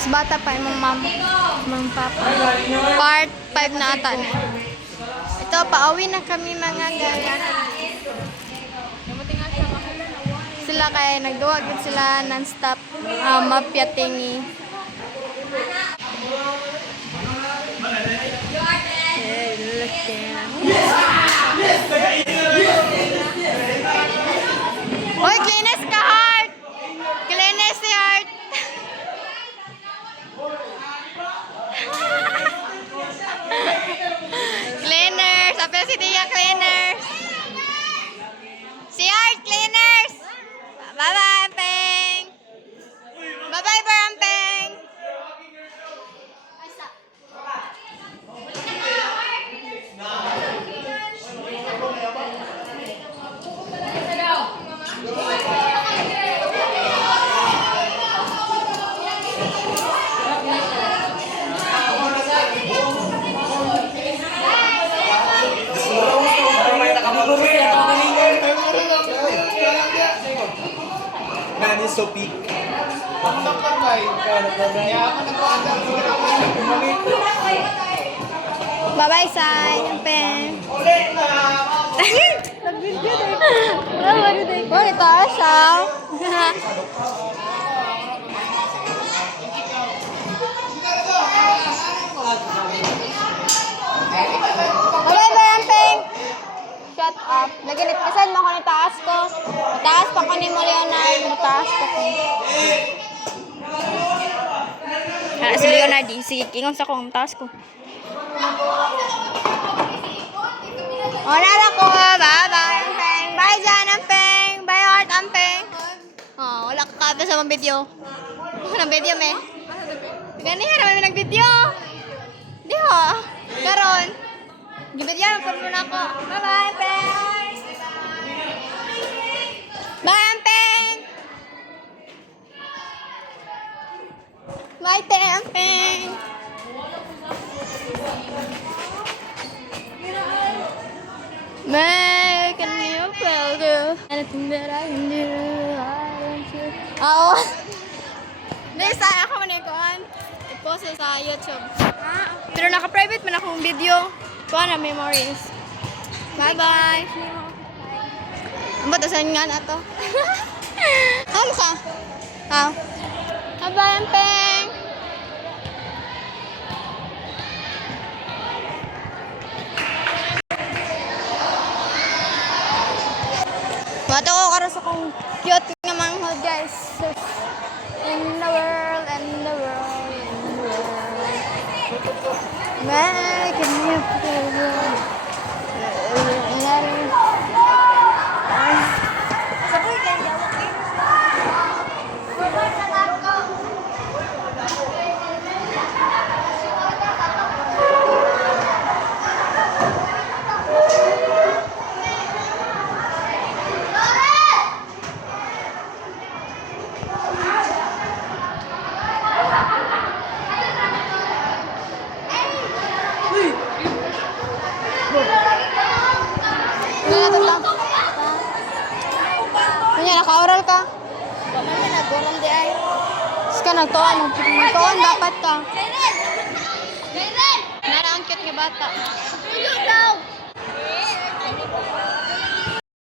As bata pa yung mong papa. Part 5 na ata. Ito, pauwi na kami mga guys. Sila kaya nagduwagin sila non-stop mapyatingi. Hoy, cleanest ka, Heart! Cleanest si Heart! Cleaners! Sabi si Tia, cleaners! Si Heart, cleaners! Bye-bye, Ampeng! Bye-bye, Barampeng! Man is so peak. Bye-bye, Sai! Ampeng! Nag-video din. Oh, ito siya. Bye-bye, Barampeng! Shut up. Naginit-asan mo ako ni taas ko. Taas pa ko ni mo, Leonard. Taas pa ko. Si Leonard, sige, kingon sa kong taas ko. O, nala ko. Bye-bye, Ampeng. Bye, Jan, Ampeng. Bye, Heart, Ampeng. Oh, wala ka kada sa mga video. Anong video, me? Ganihan naman nag-video. Di ho. Karon. Gibidyo na po muna ako. Bye-bye, Ampeng. Bye, Ampeng. Bye, Ampeng. May, can you feel the anything that I can do? I want you. Oo. Next time ako manikuan. I-post sa YouTube. Pero naka-private man akong video. Kuha na memories. Bye-bye. Ang batasan nga na to. Ano ka? Bye-bye, Ampeng. Mato ko karon sa kong cute nga manghod, guys. In the world, in the world, in the world. Making you feel good. Kanya, naka-oral ka? Baka na nag-oral di ay. Tapos ka nagtuan. Nagtuan dapat ka. Nara ang cute nga bata.